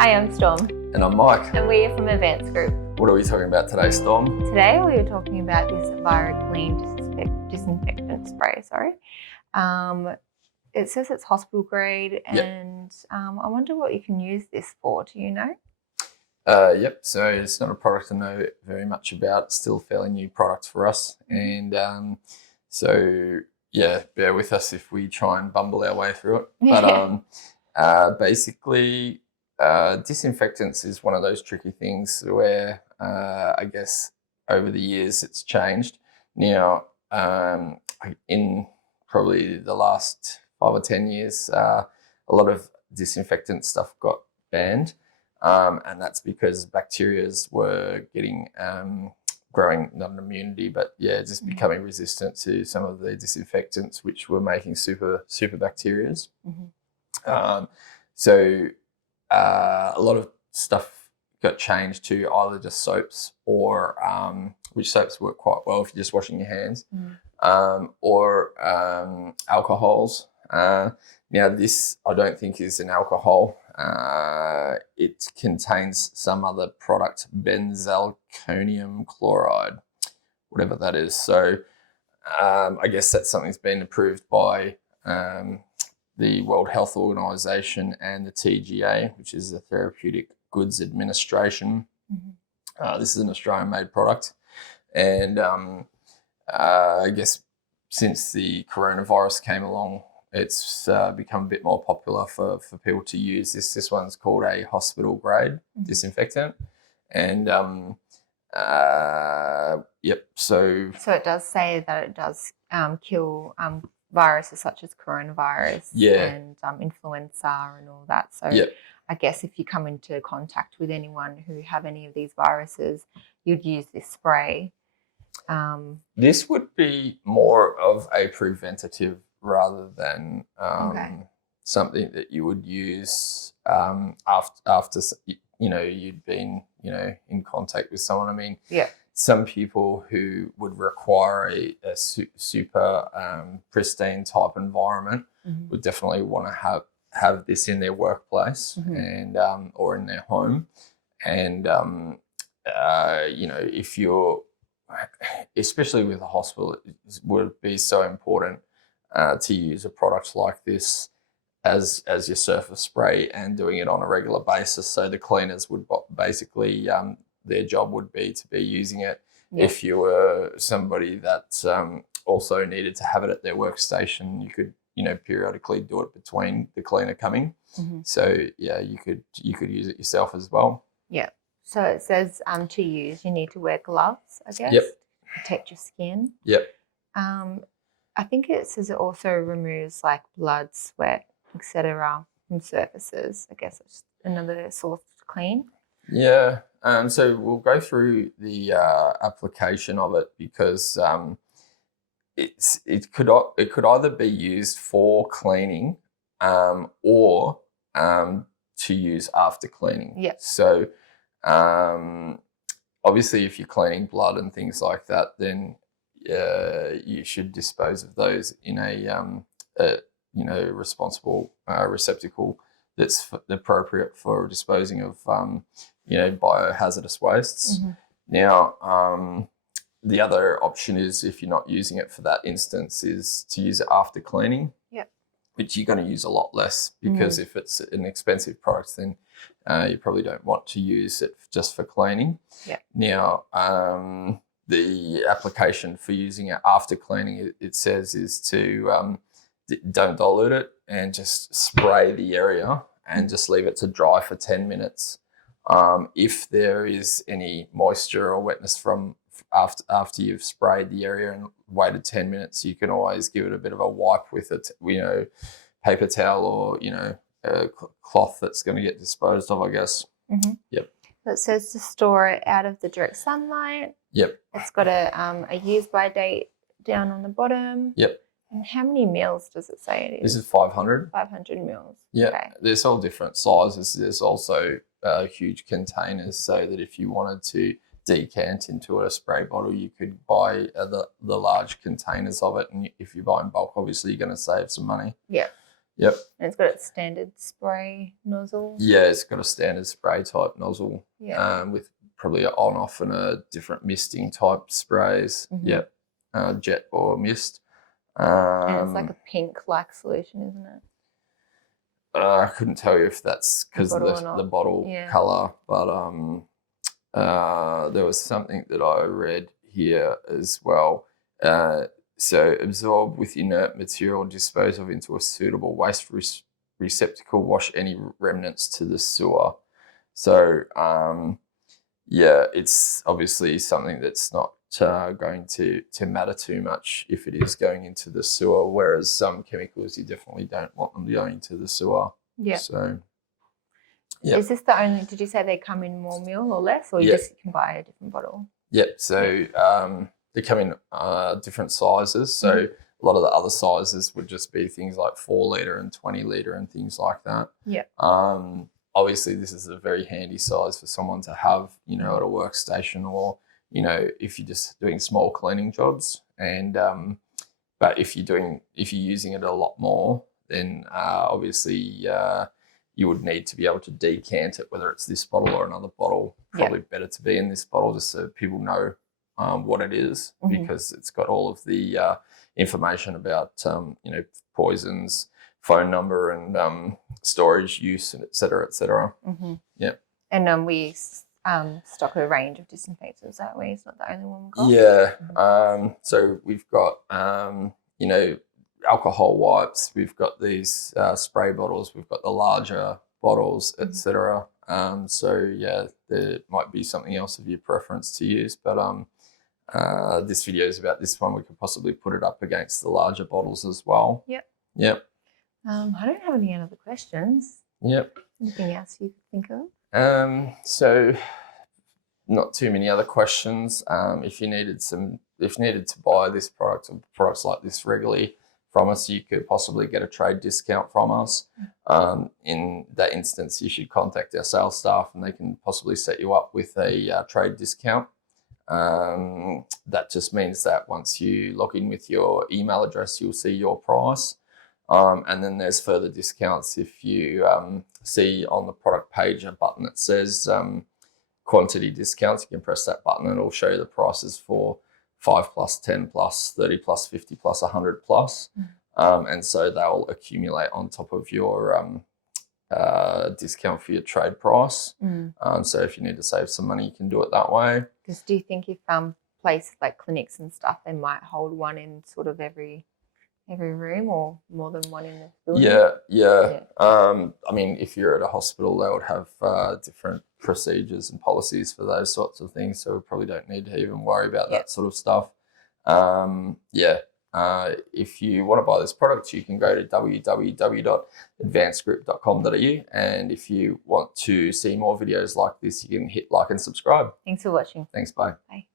Hi, I'm Storm. And I'm Mike. And we are from Advanced Group. What are we talking about today, Storm? Today we are talking about this Viraclean disinfectant spray, it says it's hospital grade and I wonder what you can use this for, do you know? Yep, so it's not a product I know very much about. It's still a fairly new product for us. And so, yeah, bear with us if we try and bumble our way through it. But basically, disinfectants is one of those tricky things where I guess over the years it's changed. Now, in probably the last 5 or 10 years, a lot of disinfectant stuff got banned. And that's because bacteria were getting growing, not an immunity, but just becoming resistant to some of the disinfectants, which were making super bacterias. So a lot of stuff got changed to either just soaps or which soaps work quite well if you're just washing your hands, or alcohols. Now this I don't think is an alcohol. It contains some other product, benzalkonium chloride, whatever that is. So I guess that's something that's been approved by the World Health Organization and the TGA, which is the Therapeutic Goods Administration. This is an Australian-made product. And I guess since the coronavirus came along, it's become a bit more popular for people to use. This one's called a hospital grade disinfectant. And so it does say that it does kill viruses such as coronavirus and influenza and all that. So I guess if you come into contact with anyone who have any of these viruses, you'd use this spray. This would be more of a preventative rather than something that you would use after you'd been in contact with someone. I mean, some people who would require a super pristine type environment would definitely want to have this in their workplace and or in their home. And if you're, especially with a hospital, it would be so important to use a product like this as your surface spray and doing it on a regular basis. So the cleaners would basically their job would be to be using it. If you were somebody that also needed to have it at their workstation, you could periodically do it between the cleaner coming. So you could use it yourself as well. So it says to use, you need to wear gloves, I guess, to protect your skin. I think it says it also removes like blood, sweat, etc. from surfaces. I guess it's another source to clean. So we'll go through the application of it because it could either be used for cleaning or to use after cleaning. So obviously, if you're cleaning blood and things like that, then you should dispose of those in a responsible receptacle that's appropriate for disposing of biohazardous wastes. Now, the other option is, if you're not using it for that instance, is to use it after cleaning. Which you're going to use a lot less because if it's an expensive product, then you probably don't want to use it just for cleaning. Now, the application for using it after cleaning, it says, is to don't dilute it and just spray the area and just leave it to dry for 10 minutes. If there is any moisture or wetness from after you've sprayed the area and waited 10 minutes, you can always give it a bit of a wipe with it, paper towel or, a cloth that's going to get disposed of, I guess. So it says to store it out of the direct sunlight. It's got a use by date down on the bottom. And how many mils does it say it is? This is 500. 500 mils. There's all different sizes. There's also huge containers, so that if you wanted to decant into a spray bottle, you could buy the large containers of it, and if you buy in bulk, obviously you're going to save some money. Yep. And it's got its standard spray nozzle. Yeah, it's got a standard spray type nozzle. Yeah. With probably an on-off and a different misting type sprays. Mm-hmm. Yep. Jet or mist. And it's like a pink-like solution, isn't it? I couldn't tell you if that's because of the bottle colour, but there was something that I read here as well. So absorb with inert material, dispose of into a suitable waste receptacle, wash any remnants to the sewer. So, it's obviously something that's not going to matter too much if it is going into the sewer, whereas some chemicals you definitely don't want them going into the sewer. Yeah. So, Is this the only, did you say they come in more mil or less, or you just can buy a different bottle? Yep. So they come in different sizes. So a lot of the other sizes would just be things like 4 litre and 20 litre and things like that. Yeah. Obviously, this is a very handy size for someone to have, at a workstation, or if you're just doing small cleaning jobs. And but if you're using it a lot more, then obviously you would need to be able to decant it, whether it's this bottle or another bottle. Probably better to be in this bottle just so people know what it is, because it's got all of the information about poisons, phone number, and storage use, and et cetera, et cetera. Yeah. And we stock a range of disinfectants that way. It's not the only one we've got. Yeah. So we've got alcohol wipes. We've got these spray bottles. We've got the larger bottles, et cetera. There might be something else of your preference to use, but this video is about this one. We could possibly put it up against the larger bottles as well. Yep. I don't have any other questions. Yep. Anything else you could think of? So not too many other questions. If you needed to buy this product or products like this regularly from us, you could possibly get a trade discount from us. In that instance, you should contact our sales staff and they can possibly set you up with a trade discount. That just means that once you log in with your email address, you'll see your price. And then there's further discounts if you see on the product page a button that says quantity discounts. You can press that button and it'll show you the prices for 5 plus, 10 plus, 30 plus, 50 plus, 100 plus. And so they'll accumulate on top of your discount for your trade price. So if you need to save some money, you can do it that way. Because do you think if places like clinics and stuff, they might hold one in sort of every room, or more than one in the building? Yeah. I mean, if you're at a hospital, they would have different procedures and policies for those sorts of things, so we probably don't need to even worry about that sort of stuff. If you want to buy this product, you can go to www.advancedgroup.com.au, and if you want to see more videos like this, you can hit like and subscribe. Thanks for watching. Thanks, bye. Bye.